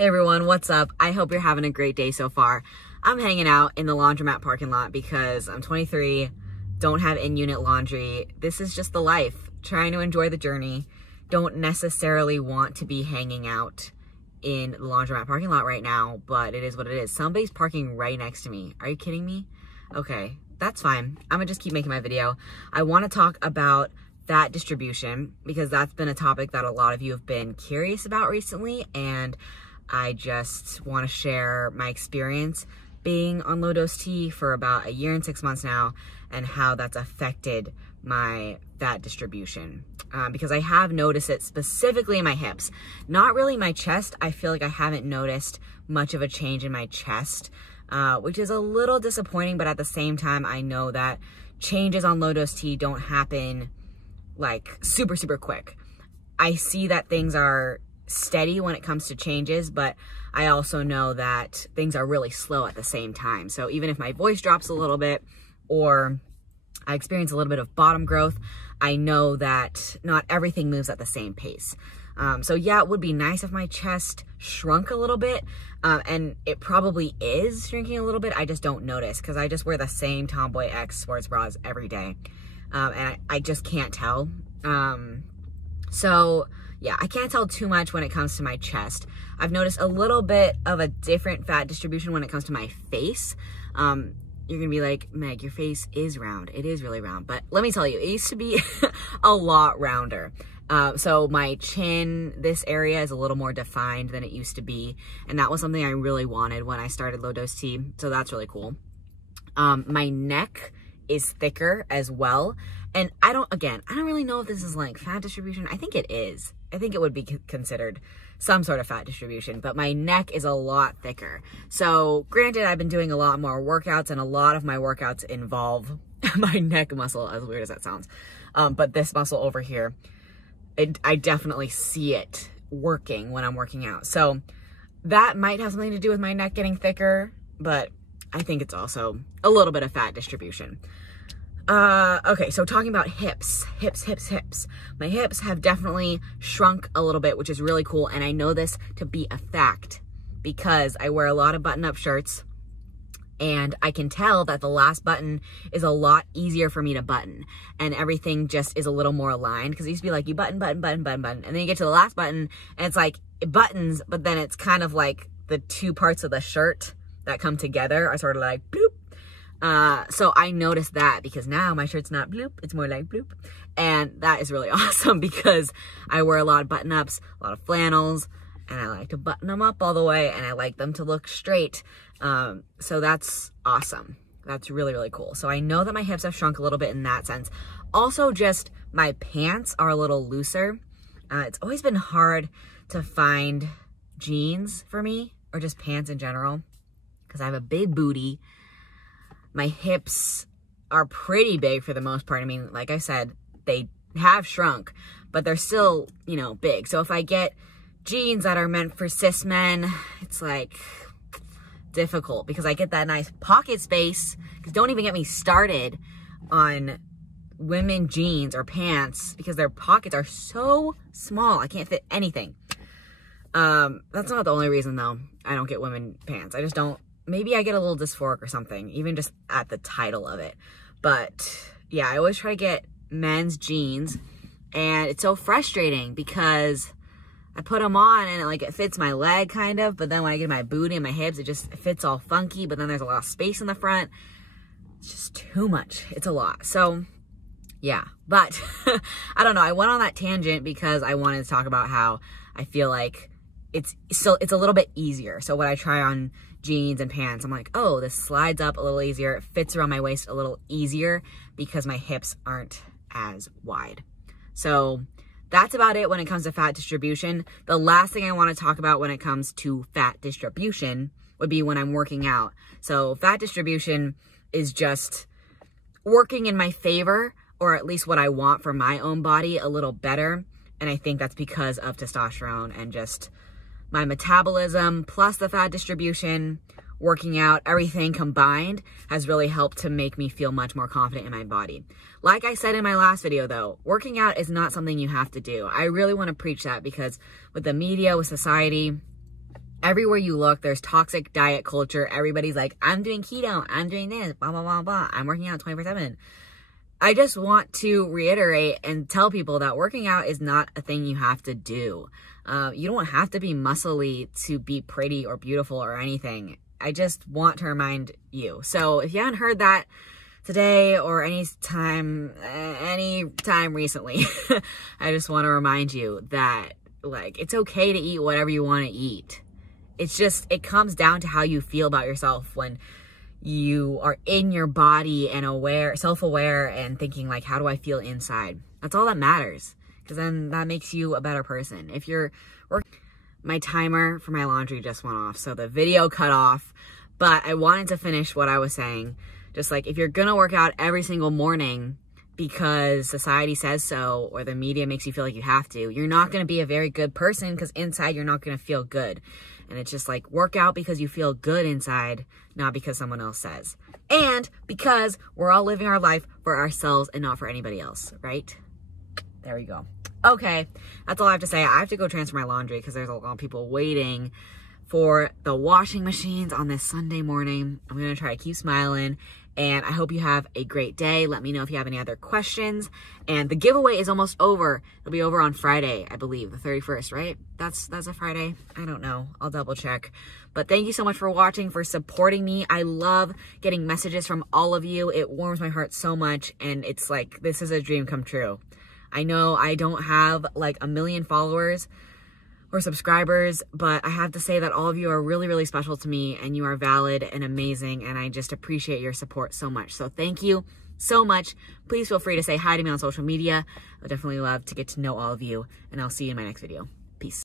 Hey everyone, what's up? I hope you're having a great day so far. I'm hanging out in the laundromat parking lot because I'm 23, don't have in-unit laundry. This is just the life, trying to enjoy the journey. Don't necessarily want to be hanging out in the laundromat parking lot right now, but it is what it is. Somebody's parking right next to me. Are you kidding me? Okay, that's fine. I'm gonna just keep making my video. I wanna talk about fat distribution because that's been a topic that a lot of you have been curious about recently, and I just want to share my experience being on low-dose T for about a year and 6 months now and how that's affected my fat distribution. Because I have noticed it specifically in my hips. Not really my chest. I feel like I haven't noticed much of a change in my chest, which is a little disappointing, but at the same time, I know that changes on low-dose T don't happen like super quick. I see that things are steady when it comes to changes, but I also know that things are really slow at the same time. So even if my voice drops a little bit or I experience a little bit of bottom growth, I know that not everything moves at the same pace. So yeah, it would be nice if my chest shrunk a little bit, and it probably is shrinking a little bit. I just don't notice because I just wear the same Tomboy X sports bras every day, and I just can't tell. So yeah, I can't tell too much when it comes to my chest. I've noticed a little bit of a different fat distribution when it comes to my face. You're gonna be like, Meg, your face is round. It is really round, but let me tell you, it used to be a lot rounder. So my chin, this area is a little more defined than it used to be. And that was something I really wanted when I started low-dose T. So that's really cool. My neck is thicker as well. And I don't really know if this is like fat distribution. I think it is. I think it would be considered some sort of fat distribution, but my neck is a lot thicker. So granted, I've been doing a lot more workouts, and a lot of my workouts involve my neck muscle, as weird as that sounds. But this muscle over here, I definitely see it working when I'm working out. So that might have something to do with my neck getting thicker, but I think it's also a little bit of fat distribution. Okay, so talking about hips. My hips have definitely shrunk a little bit, which is really cool. And I know this to be a fact because I wear a lot of button-up shirts, and I can tell that the last button is a lot easier for me to button, and everything just is a little more aligned. Because it used to be like you button, and then you get to the last button and it's like it buttons, but then it's kind of like the two parts of the shirt that come together are sort of like bloop. So I noticed that because now my shirt's not bloop, it's more like bloop. And that is really awesome because I wear a lot of button-ups, a lot of flannels, and I like to button them up all the way, and I like them to look straight. So that's awesome. That's really cool. So I know that my hips have shrunk a little bit in that sense. Also, just my pants are a little looser. It's always been hard to find jeans for me, or just pants in general, because I have a big booty. My hips are pretty big for the most part. I mean, like I said, they have shrunk, but they're still, you know, big. So if I get jeans that are meant for cis men, it's like difficult because I get that nice pocket space. Because don't even get me started on women jeans or pants because their pockets are so small. I can't fit anything. That's not the only reason though I don't get women pants. I just don't. Maybe I get a little dysphoric or something, even just at the title of it. But yeah, I always try to get men's jeans, and it's so frustrating because I put them on and it fits my leg kind of, but then when I get my booty and my hips, it just fits all funky, but then there's a lot of space in the front. It's just too much. It's a lot. So yeah, but I don't know. I went on that tangent because I wanted to talk about how I feel like it's a little bit easier. So when I try on jeans and pants, I'm like, oh, this slides up a little easier. It fits around my waist a little easier because my hips aren't as wide. So that's about it when it comes to fat distribution. The last thing I want to talk about when it comes to fat distribution would be when I'm working out. So fat distribution is just working in my favor, or at least what I want for my own body, a little better. And I think that's because of testosterone and just my metabolism plus the fat distribution, working out, everything combined has really helped to make me feel much more confident in my body. Like I said in my last video though, working out is not something you have to do. I really want to preach that because with the media, with society, Everywhere you look, there's toxic diet culture. Everybody's like, I'm doing keto, I'm doing this, blah, blah, blah, blah. I'm working out 24/7. I just want to reiterate and tell people that working out is not a thing you have to do. You don't have to be muscly to be pretty or beautiful or anything. I just want to remind you. So if you haven't heard that today or any time recently, I just want to remind you that, like, it's okay to eat whatever you want to eat. It's just, it comes down to how you feel about yourself when you are in your body and self-aware and thinking like, how do I feel inside? That's all that matters, because then that makes you a better person. If you're my timer for my laundry just went off, so the video cut off, but I wanted to finish what I was saying. Just like, if you're gonna work out every single morning because society says so, or the media makes you feel like you have to, you're not gonna be a very good person, because inside you're not gonna feel good. And it's just like, work out because you feel good inside, not because someone else says. And because we're all living our life for ourselves and not for anybody else, right? There we go. Okay, that's all I have to say. I have to go transfer my laundry because there's a lot of people waiting for the washing machines on this Sunday morning. I'm going to try to keep smiling, and I hope you have a great day. Let me know if you have any other questions. And the giveaway is almost over. It'll be over on Friday, I believe, the 31st, right? That's a Friday. I don't know. I'll double check. But thank you so much for watching, for supporting me. I love getting messages from all of you. It warms my heart so much, and it's like, this is a dream come true. I know I don't have like 1 million followers or subscribers, but I have to say that all of you are really, really special to me, and you are valid and amazing, and I just appreciate your support so much. So thank you so much. Please feel free to say hi to me on social media. I'd definitely love to get to know all of you, and I'll see you in my next video. Peace.